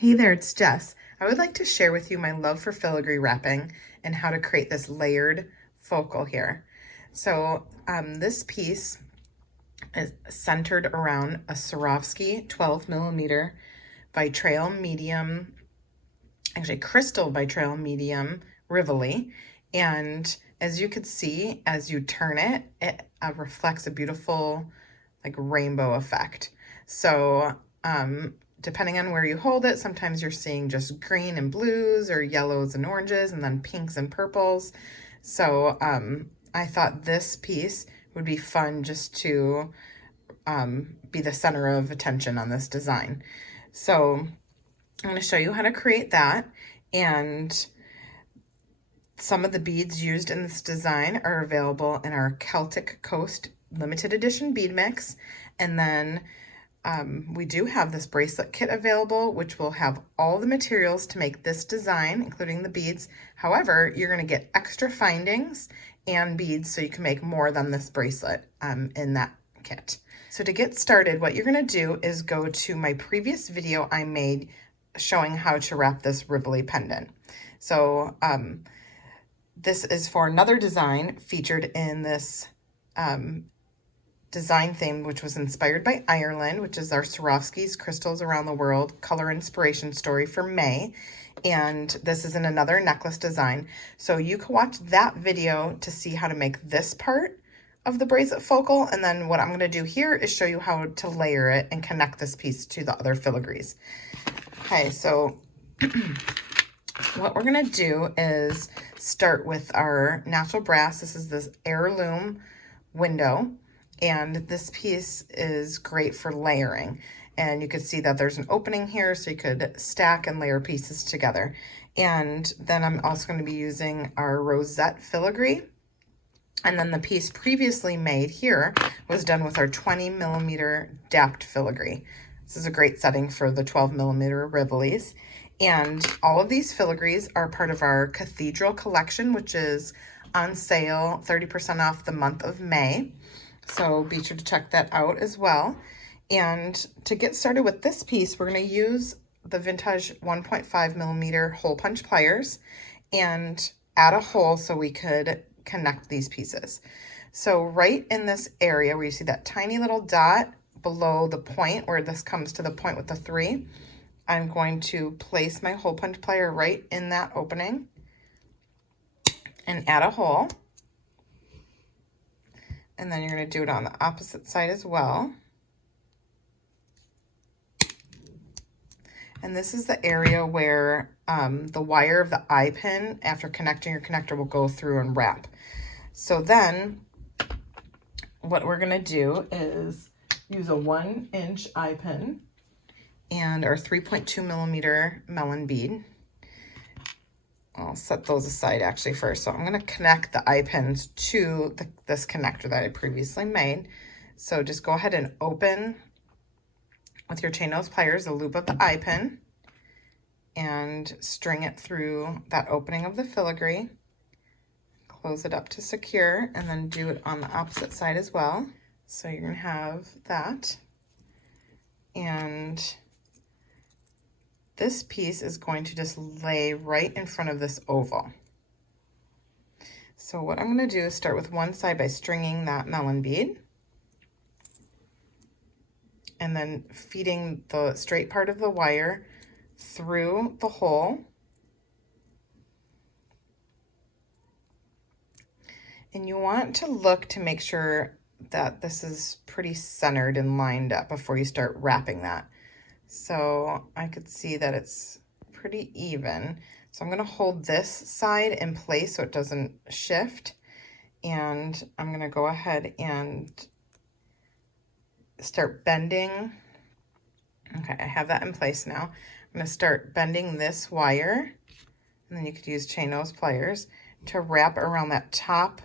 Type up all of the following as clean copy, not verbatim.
Hey there, it's Jess. I would like to share with you my love for filigree wrapping and how to create this layered focal here. So this piece is centered around a Swarovski 12mm vitrail medium, actually crystal vitrail medium Rivoli. And as you could see, as you turn it, it reflects a beautiful like rainbow effect. So depending on where you hold it, sometimes you're seeing just green and blues or yellows and oranges and then pinks and purples. So I thought this piece would be fun just to be the center of attention on this design. So I'm going to show you how to create that, and some of the beads used in this design are available in our Celtic Coast limited edition bead mix. And then we do have this bracelet kit available, which will have all the materials to make this design, including the beads. However, you're going to get extra findings and beads so you can make more than this bracelet in that kit. So to get started, what you're going to do is go to my previous video I made showing how to wrap this Rivoli pendant. So this is for another design featured in this design theme, which was inspired by Ireland, which is our Swarovski's Crystals Around the World color inspiration story for May. And this is in another necklace design. So you can watch that video to see how to make this part of the bracelet focal. And then what I'm going to do here is show you how to layer it and connect this piece to the other filigrees. Okay, so what we're going to do is start with our natural brass. This is this heirloom window. And this piece is great for layering. And you can see that there's an opening here, so you could stack and layer pieces together. And then I'm also going to be using our rosette filigree. And then the piece previously made here was done with our 20mm Dapped filigree. This is a great setting for the 12mm Rivolis. And all of these filigrees are part of our Cathedral collection, which is on sale 30% off the month of May. So be sure to check that out as well. And to get started with this piece, we're going to use the Vintaj 1.5mm hole punch pliers and add a hole so we could connect these pieces. So right in this area where you see that tiny little dot below the point where this comes to the point with the 3, I'm going to place my hole punch plier right in that opening and add a hole. And then you're going to do it on the opposite side as well. And this is the area where the wire of the eye pin, after connecting your connector, will go through and wrap. So then what we're going to do is use a 1-inch eye pin and our 3.2mm melon bead. I'll set those aside actually first. So I'm going to connect the eye pins to this connector that I previously made. So just go ahead and open with your chain nose pliers the loop of the eye pin and string it through that opening of the filigree. Close it up to secure, and then do it on the opposite side as well. So you're going to have that. And this piece is going to just lay right in front of this oval. So what I'm going to do is start with one side by stringing that melon bead, and then feeding the straight part of the wire through the hole. And you want to look to make sure that this is pretty centered and lined up before you start wrapping that. So I could see that it's pretty even. So I'm going to hold this side in place so it doesn't shift. And I'm going to go ahead and start bending. Okay, I have that in place now. I'm going to start bending this wire, and then you could use chain nose pliers to wrap around that top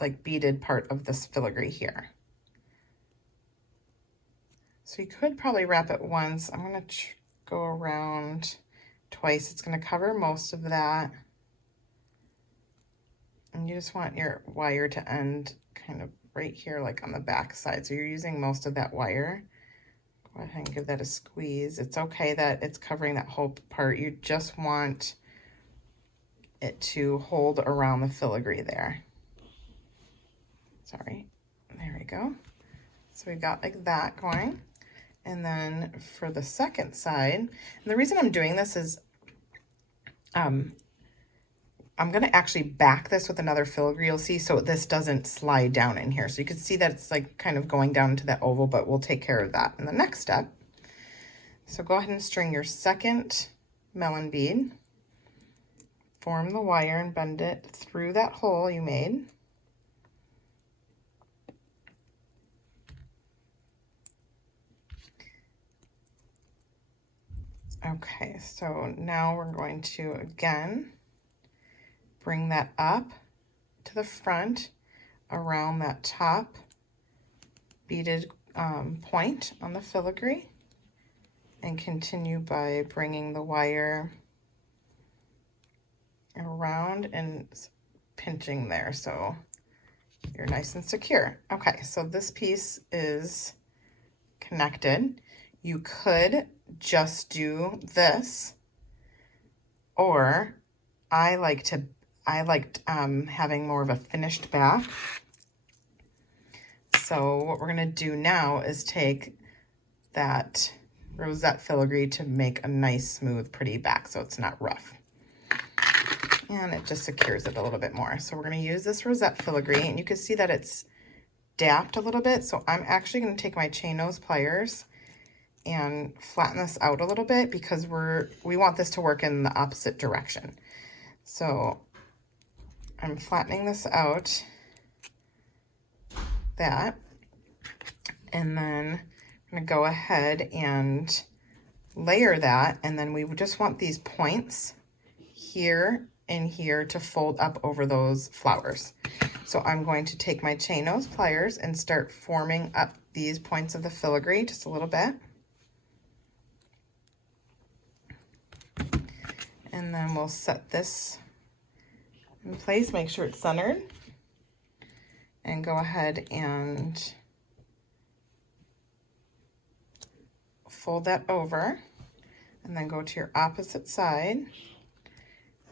like beaded part of this filigree here. So you could probably wrap it once. I'm going to go around twice. It's going to cover most of that. And you just want your wire to end kind of right here, like on the back side. So you're using most of that wire. Go ahead and give that a squeeze. It's okay that it's covering that whole part. You just want it to hold around the filigree there. Sorry, there we go. So we got like that going. And then for the second side, and the reason I'm doing this is I'm gonna actually back this with another filigree, you'll see, so this doesn't slide down in here. So you can see that it's like kind of going down into that oval, but we'll take care of that in the next step. So go ahead and string your second melon bead, form the wire and bend it through that hole you made. Okay, so now we're going to again bring that up to the front around that top beaded point on the filigree, and continue by bringing the wire around and pinching there so you're nice and secure. Okay, so this piece is connected. You could just do this, or I liked having more of a finished back. So what we're gonna do now is take that rosette filigree to make a nice, smooth, pretty back so it's not rough. And it just secures it a little bit more. So we're gonna use this rosette filigree, and you can see that it's dapped a little bit. So I'm actually gonna take my chain nose pliers and flatten this out a little bit because we want this to work in the opposite direction. So I'm flattening this out, and then I'm gonna go ahead and layer that, and then we just want these points here and here to fold up over those flowers. So I'm going to take my chain nose pliers and start forming up these points of the filigree just a little bit. And then we'll set this in place, make sure it's centered, and go ahead and fold that over, and then go to your opposite side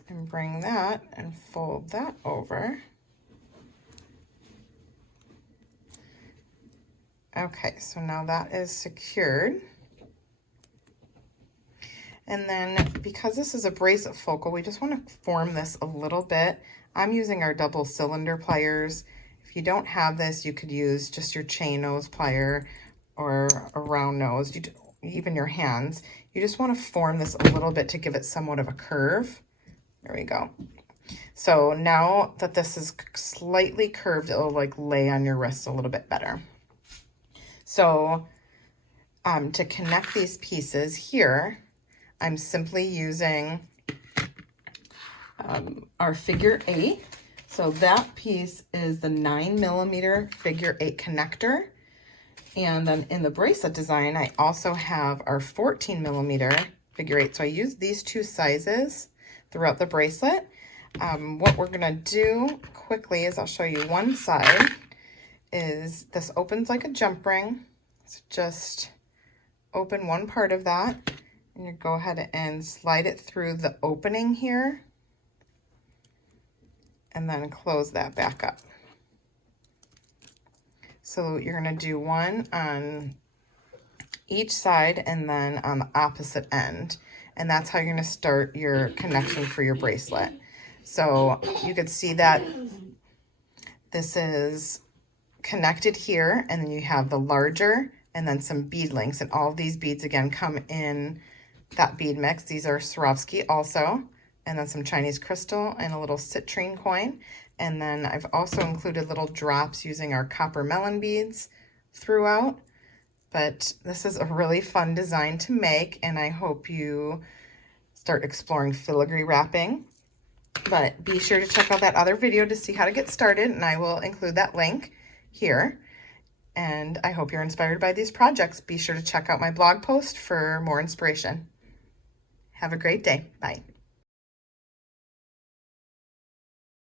and bring that and fold that over. Okay, so now that is secured. And then because this is a bracelet focal, we just want to form this a little bit. I'm using our double cylinder pliers. If you don't have this, you could use just your chain nose plier or a round nose, even your hands. You just want to form this a little bit to give it somewhat of a curve. There we go. So now that this is slightly curved, it'll like lay on your wrist a little bit better. So to connect these pieces here, I'm simply using our figure 8. So that piece is the 9mm figure 8 connector. And then in the bracelet design, I also have our 14mm figure 8. So I use these two sizes throughout the bracelet. What we're gonna do quickly is I'll show you one side is this opens like a jump ring. So just open one part of that, and you go ahead and slide it through the opening here, and then close that back up. So you're gonna do one on each side and then on the opposite end. And that's how you're gonna start your connection for your bracelet. So you could see that this is connected here, and then you have the larger and then some bead links, and all of these beads again come in that bead mix. These are Swarovski also, and then some Chinese crystal and a little citrine coin. And then I've also included little drops using our copper melon beads throughout. But this is a really fun design to make, and I hope you start exploring filigree wrapping. But be sure to check out that other video to see how to get started, and I will include that link here. And I hope you're inspired by these projects. Be sure to check out my blog post for more inspiration. Have a great day. Bye.